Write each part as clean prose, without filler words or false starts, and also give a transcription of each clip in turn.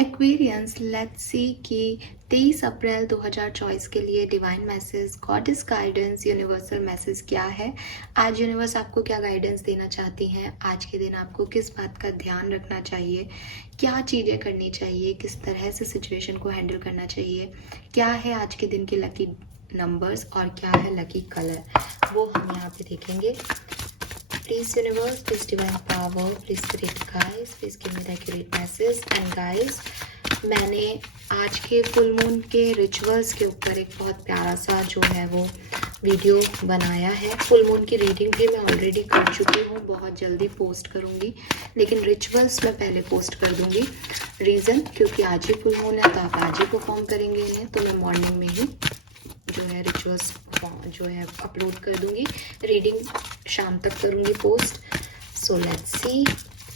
Aquarians, let's see कि 23 अप्रैल 2024 के लिए divine message, goddess guidance, universal message क्या है। आज यूनिवर्स आपको क्या गाइडेंस देना चाहती हैं। आज के दिन आपको किस बात का ध्यान रखना चाहिए, क्या चीज़ें करनी चाहिए, किस तरह से सिचुएशन को हैंडल करना चाहिए, क्या है आज के दिन के लकी नंबर्स और क्या है लकी कलर, वो हम यहाँ पे देखेंगे। Please universe, please divine power, please spirit guys, please give me the accurate message. And guys, मैंने आज के फुल मून के रिचुअल्स के ऊपर एक बहुत प्यारा सा जो है वो वीडियो बनाया है। फुल मून की रीडिंग भी मैं ऑलरेडी कर चुकी हूँ, बहुत जल्दी पोस्ट करूँगी, लेकिन रिचुअल्स मैं पहले पोस्ट कर दूँगी। रीज़न क्योंकि आज ही फुल मून है तो आप आज ही परफॉर्म करेंगे इन्हें, तो मैं मॉर्निंग में ही जो है रिचुअल्स जो है अपलोड कर दूंगी। रीडिंग शाम तक करूंगी पोस्ट। सो लेट्स सी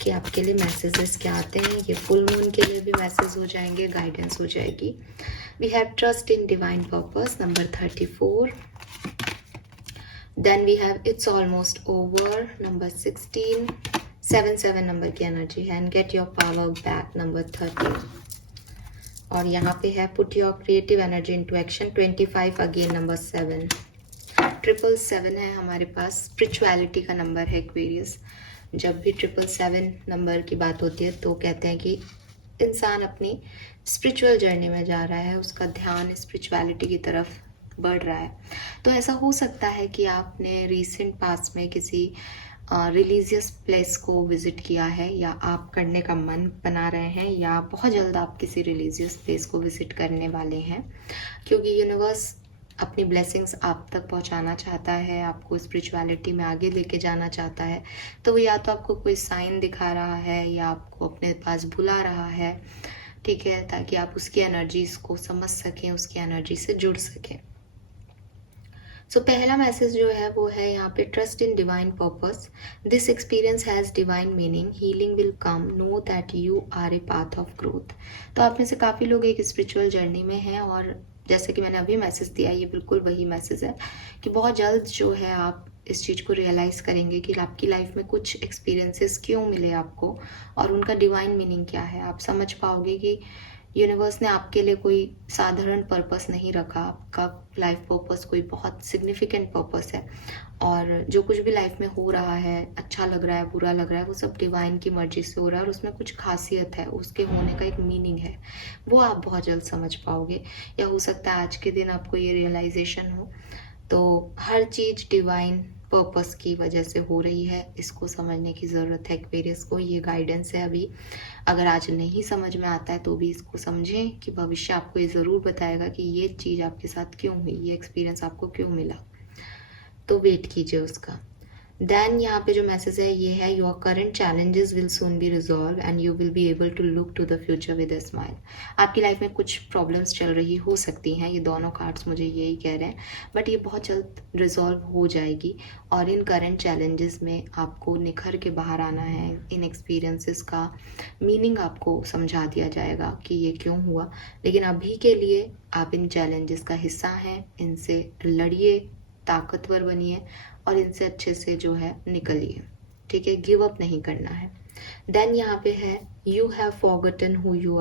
कि आपके लिए मैसेजेस क्या आते हैं। ये फुल मून के लिए भी मैसेज हो जाएंगे, गाइडेंस हो जाएगी। We have trust in divine purpose, number 34। Then we have it's almost over, number 16। 7 number की एनर्जी है। And get your power back, number 30। और यहाँ पे है put your creative energy into action, 25 again, number 7। 777 है हमारे पास, स्पिरिचुअलिटी का नंबर है एक्वेरियस। जब भी 777 नंबर की बात होती है तो कहते हैं कि इंसान अपनी स्पिरिचुअल जर्नी में जा रहा है, उसका ध्यान स्पिरिचुअलिटी की तरफ बढ़ रहा है। तो ऐसा हो सकता है कि आपने रिसेंट पास्ट में किसी रिलीजियस प्लेस को विजिट किया है, या आप करने का मन बना रहे हैं, या बहुत जल्द आप किसी रिलीजियस प्लेस को विजिट करने वाले हैं, क्योंकि यूनिवर्स अपनी ब्लेसिंग्स आप तक पहुंचाना चाहता है, आपको स्पिरिचुअलिटी में आगे लेके जाना चाहता है। तो वो या तो आपको कोई साइन दिखा रहा है या आपको अपने पास बुला रहा है, ठीक है, ताकि आप उसकी एनर्जीज को समझ सकें, उसकी एनर्जी से जुड़ सकें। सो पहला मैसेज जो है वो है यहाँ पे, trust in divine purpose, this experience has divine meaning, healing will come, know that you are a path of growth. तो आप में से काफ़ी लोग एक स्पिरिचुअल जर्नी में हैं, और जैसे कि मैंने अभी मैसेज दिया, ये बिल्कुल वही मैसेज है कि बहुत जल्द जो है आप इस चीज़ को रियलाइज़ करेंगे कि आपकी लाइफ में कुछ एक्सपीरियंसेस क्यों मिले आपको और उनका डिवाइन मीनिंग क्या है। आप समझ पाओगे कि यूनिवर्स ने आपके लिए कोई साधारण पर्पस नहीं रखा, आपका लाइफ पर्पस कोई बहुत सिग्निफिकेंट पर्पस है, और जो कुछ भी लाइफ में हो रहा है, अच्छा लग रहा है, बुरा लग रहा है, वो सब डिवाइन की मर्जी से हो रहा है, और उसमें कुछ खासियत है, उसके होने का एक मीनिंग है, वो आप बहुत जल्द समझ पाओगे। या हो सकता है आज के दिन आपको ये रियलाइजेशन हो। तो हर चीज़ डिवाइन पर्पस की वजह से हो रही है, इसको समझने की ज़रूरत है एक्वेरियस को। ये गाइडेंस है अभी, अगर आज नहीं समझ में आता है तो भी इसको समझें कि भविष्य आपको ये ज़रूर बताएगा कि ये चीज़ आपके साथ क्यों हुई, ये एक्सपीरियंस आपको क्यों मिला, तो वेट कीजिए उसका। देन यहाँ पे जो मैसेज है ये है, your current challenges will soon be resolve and you will be able to look to the future with a smile. आपकी लाइफ में कुछ प्रॉब्लम्स चल रही हो सकती हैं, ये दोनों कार्ड्स मुझे यही कह रहे हैं, बट ये बहुत जल्द रिजॉल्व हो जाएगी, और इन करंट चैलेंजेस में आपको निखर के बाहर आना है। इन एक्सपीरियंसेस का मीनिंग आपको समझा दिया जाएगा कि ये क्यों हुआ, लेकिन अभी के लिए आप इन चैलेंजेस का हिस्सा हैं, इनसे लड़िए, ताकतवर बनिए और इनसे अच्छे से जो है निकलिए, ठीक है, गिव अप नहीं करना है। देन यहाँ पे है, you have forgotten who you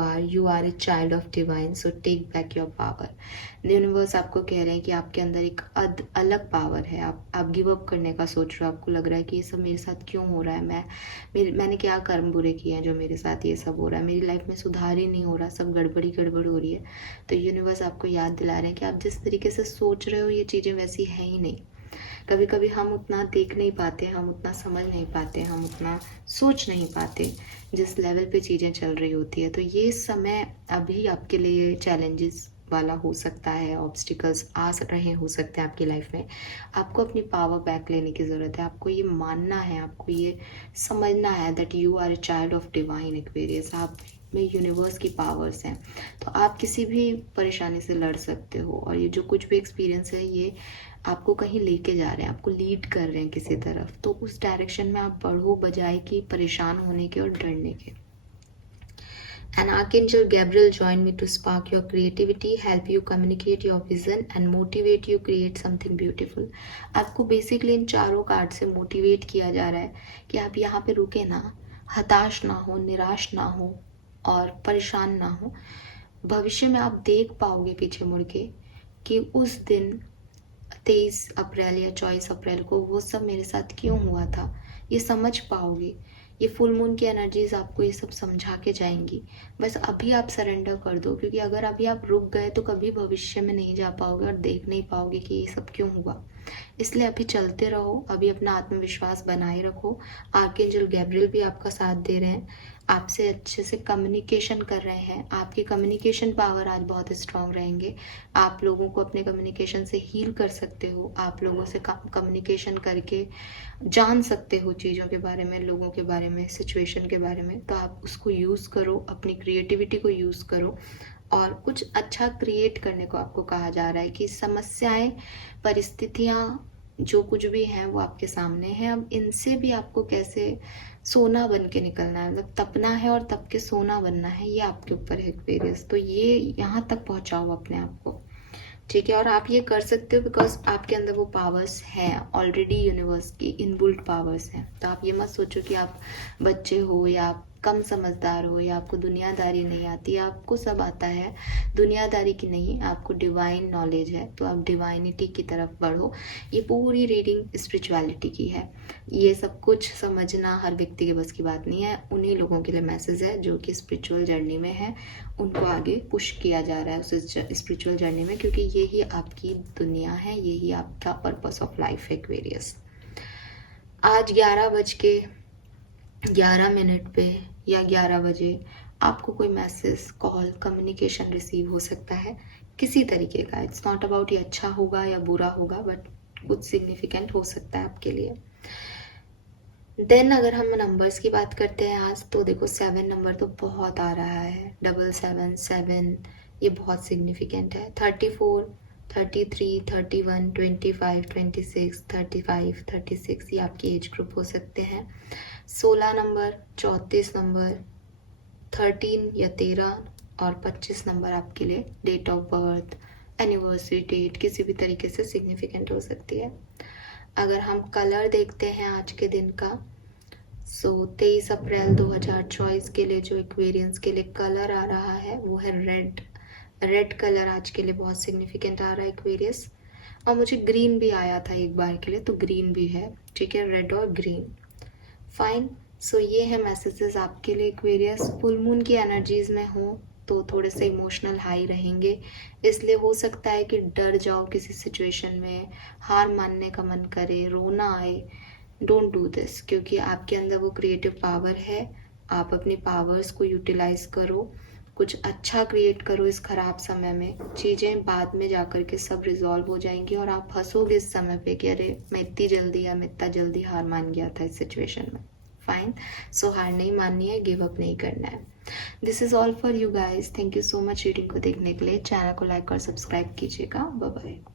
are a child of divine, so take back your power. Universe आपको कह रहे हैं कि आपके अंदर एक अलग पावर है, आप गिव अप करने का सोच रहे हो, आपको लग रहा है कि ये सब मेरे साथ क्यों हो रहा है, मैंने क्या कर्म बुरे किए हैं जो मेरे साथ ये सब हो रहा है, मेरी लाइफ में सुधार ही नहीं हो रहा, सब गड़बड़ हो रही है। तो यूनिवर्स आपको याद दिला रहे हैं कि आप जिस तरीके से सोच रहे हो ये चीज़ें वैसी है ही नहीं। कभी कभी हम उतना देख नहीं पाते, हम उतना समझ नहीं पाते, हम उतना सोच नहीं पाते जिस लेवल पे चीज़ें चल रही होती है। तो ये समय अभी आपके लिए चैलेंजेस वाला हो सकता है, ऑब्स्टिकल्स आ रहे हो सकते हैं आपकी लाइफ में। आपको अपनी पावर बैक लेने की ज़रूरत है, आपको ये मानना है, आपको ये समझना है that you are a child of divine Aquarius. आप में यूनिवर्स की पावर्स हैं, तो आप किसी भी परेशानी से लड़ सकते हो, और ये जो कुछ भी एक्सपीरियंस है ये आपको कहीं लेके जा रहे हैं, आपको लीड कर रहे हैं किसी तरफ, तो उस डायरेक्शन में आप बढ़ो बजाय कि परेशान होने के और डरने के। And Archangel Gabriel join me to spark your creativity, help you communicate your vision and motivate you create something beautiful. आपको बेसिकली इन चारों कार्ड से मोटिवेट किया जा रहा है कि आप यहाँ पे रुके ना, हताश ना हो, निराश ना हो, और परेशान ना हो। भविष्य में आप देख पाओगे पीछे मुड़ के कि उस दिन 23 अप्रैल या 24 अप्रैल को वो सब मेरे साथ क्यों हुआ था, ये समझ पाओगे। ये फुल मून की एनर्जीज आपको ये सब समझा के जाएंगी। बस अभी आप सरेंडर कर दो, क्योंकि अगर अभी आप रुक गए तो कभी भविष्य में नहीं जा पाओगे और देख नहीं पाओगे कि ये सब क्यों हुआ। इसलिए अभी चलते रहो, अभी अपना आत्मविश्वास बनाए रखो। आर्कएंजल गैब्रियल भी आपका साथ दे रहे हैं, आपसे अच्छे से कम्युनिकेशन कर रहे हैं। आपकी कम्युनिकेशन पावर आज बहुत स्ट्रांग रहेंगे। आप लोगों को अपने कम्युनिकेशन से हील कर सकते हो। आप लोगों से कम्युनिकेशन करके जान सकते हो चीज़ों के बारे में, लोगों के बारे में, सिचुएशन के बारे में। तो आप उसको यूज़ करो, अपनी क्रिएटिविटी को यूज़ करो और कुछ अच्छा क्रिएट करने को आपको कहा जा रहा है कि समस्याएं, परिस्थितियाँ जो कुछ भी हैं वो आपके सामने हैं। अब इनसे भी आपको कैसे सोना बन के निकलना है, मतलब तपना है और तप के सोना बनना है, ये आपके ऊपर है एक्वेरियस। तो ये यहाँ तक पहुँचाओ अपने आप को, ठीक है। और आप ये कर सकते हो बिकॉज आपके अंदर वो पावर्स हैं ऑलरेडी, यूनिवर्स की इनबिल्ट पावर्स हैं। तो आप ये मत सोचो कि आप बच्चे हो या आप कम समझदार हो या आपको दुनियादारी नहीं आती। आपको सब आता है, दुनियादारी की नहीं, आपको डिवाइन नॉलेज है। तो आप डिवाइनिटी की तरफ बढ़ो। ये पूरी रीडिंग स्पिरिचुअलिटी की है। ये सब कुछ समझना हर व्यक्ति के बस की बात नहीं है। उन्हीं लोगों के लिए मैसेज है जो कि स्पिरिचुअल जर्नी में है, उनको आगे पुश किया जा रहा है उस स्पिरिचुअल जर्नी में, क्योंकि यही आपकी दुनिया है, यही आपका पर्पस ऑफ लाइफ है एक्वेरियस। आज 11:11 पे या 11 बजे आपको कोई मैसेज, कॉल, कम्युनिकेशन रिसीव हो सकता है किसी तरीके का। इट्स नॉट अबाउट ये अच्छा होगा या बुरा होगा, बट कुछ सिग्निफिकेंट हो सकता है आपके लिए। देन अगर हम नंबर्स की बात करते हैं आज, तो देखो 7 नंबर तो बहुत आ रहा है। 777 ये बहुत सिग्निफिकेंट है। 34, 33, 31, 25, 26, 35, 36 ये आपकी एज ग्रुप हो सकते हैं। 16 नंबर, 34 नंबर, 13 या 13 और 25 नंबर आपके लिए date of birth, anniversary date किसी भी तरीके से सिग्निफिकेंट हो सकती है। अगर हम कलर देखते हैं आज के दिन का, 23 अप्रैल 2024 के लिए जो एक्वेरियंस के लिए कलर आ रहा है वो है रेड। रेड कलर आज के लिए बहुत सिग्निफिकेंट आ रहा है एक्वेरियस। और मुझे ग्रीन भी आया था एक बार के लिए, तो ग्रीन भी है, ठीक है, रेड और ग्रीन। फाइन। सो ये है मैसेजेस आपके लिए एक्वेरियस। फुल मून की एनर्जीज में हो तो थोड़े से इमोशनल हाई रहेंगे, इसलिए हो सकता है कि डर जाओ किसी सिचुएशन में, हार मानने का मन करे, रोना आए। डोंट डू दिस, क्योंकि आपके अंदर वो क्रिएटिव पावर है। आप अपनी पावर्स को यूटिलाइज करो, कुछ अच्छा क्रिएट करो इस खराब समय में। चीज़ें बाद में जाकर के सब रिजॉल्व हो जाएंगी और आप हंसोगे इस समय पे कि अरे मैं इतना जल्दी हार मान गया था इस सिचुएशन में। फाइन। सो हार नहीं माननी है, गिव अप नहीं करना है। This is all for you guys. Thank you so much reading को देखने के लिए। चैनल को लाइक और सब्सक्राइब कीजिएगा। Bye bye.